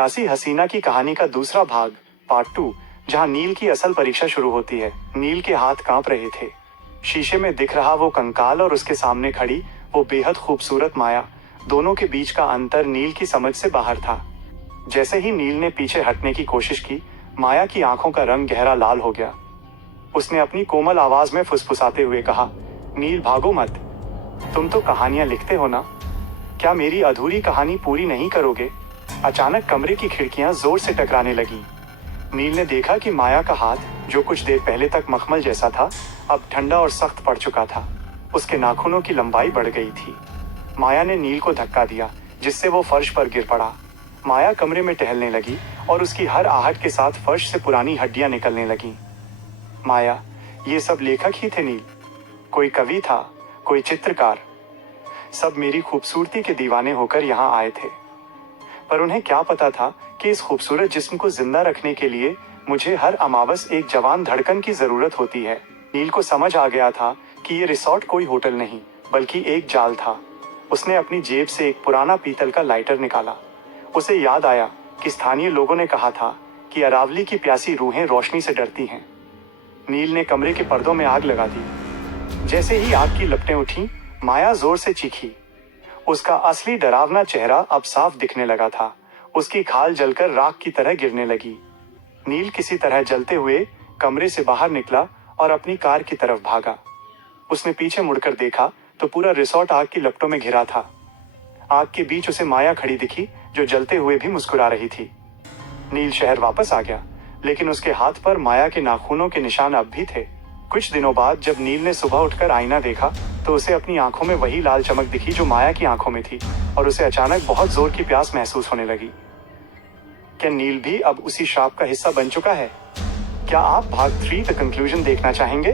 प्यासी हसीना की कहानी का दूसरा भाग, पार्ट 2, जहां नील की असल परीक्षा शुरू होती है। नील के हाथ कांप रहे थे। शीशे में दिख रहा वो कंकाल और उसके सामने खड़ी वो बेहद खूबसूरत माया, दोनों के बीच का अंतर नील की समझ से बाहर था। जैसे ही नील ने पीछे हटने की कोशिश की, माया की आंखों का रंग गहरा लाल हो गया। उसने अपनी कोमल आवाज में फुसफुसाते हुए कहा, नील भागो मत, तुम तो कहानियां लिखते हो ना, क्या मेरी अधूरी कहानी पूरी नहीं करोगे? अचानक कमरे की खिड़कियां जोर से टकराने लगी। नील ने देखा कि माया का हाथ, जो कुछ देर पहले तक मखमल जैसा था, अब ठंडा और सख्त पड़ चुका था। उसके नाखूनों की लंबाई बढ़ गई थी। माया ने नील को धक्का दिया, जिससे वो फर्श पर गिर पड़ा। माया कमरे में टहलने लगी और उसकी हर आहट के साथ फर्श से पुरानी हड्डियां निकलने लगीं। माया, ये सब लेखक ही थे नील। कोई कवि था, कोई चित्रकार, सब मेरी खूबसूरती के दीवाने होकर यहाँ आए थे। पर उन्हें क्या पता था कि इस खूबसूरत जिस्म को जिंदा रखने के लिए मुझे हर अमावस एक जवान धड़कन की जरूरत होती है। नील को समझ आ गया था कि ये रिसॉर्ट कोई होटल नहीं, बल्कि एक जाल था। उसने अपनी जेब से एक पुराना पीतल का लाइटर निकाला। उसे याद आया कि स्थानीय लोगों ने कहा था कि अरावली की प्यासी रूहें रोशनी से डरती हैं। नील ने कमरे के पर्दों में आग लगा दी। जैसे ही आग की लपटें उठी, माया जोर से चीखी। उसका असली डरावना चेहरा अब साफ दिखने लगा था। उसकी खाल जलकर राख की तरह गिरने लगी। नील किसी तरह जलते हुए कमरे से बाहर निकला और अपनी कार की तरफ भागा। उसने पीछे मुड़कर देखा तो पूरा रिसॉर्ट आग की लपटों में घिरा था। आग के बीच उसे माया खड़ी दिखी, जो जलते हुए भी मुस्कुरा रही थी। नील शहर वापस आ गया, लेकिन उसके हाथ पर माया के नाखूनों के निशान अब भी थे। कुछ दिनों बाद जब नील ने सुबह उठकर आईना देखा तो उसे अपनी आंखों में वही लाल चमक दिखी जो माया की आंखों में थी, और उसे अचानक बहुत जोर की प्यास महसूस होने लगी। क्या नील भी अब उसी श्राप का हिस्सा बन चुका है? क्या आप भाग 3 द कंक्लूजन देखना चाहेंगे?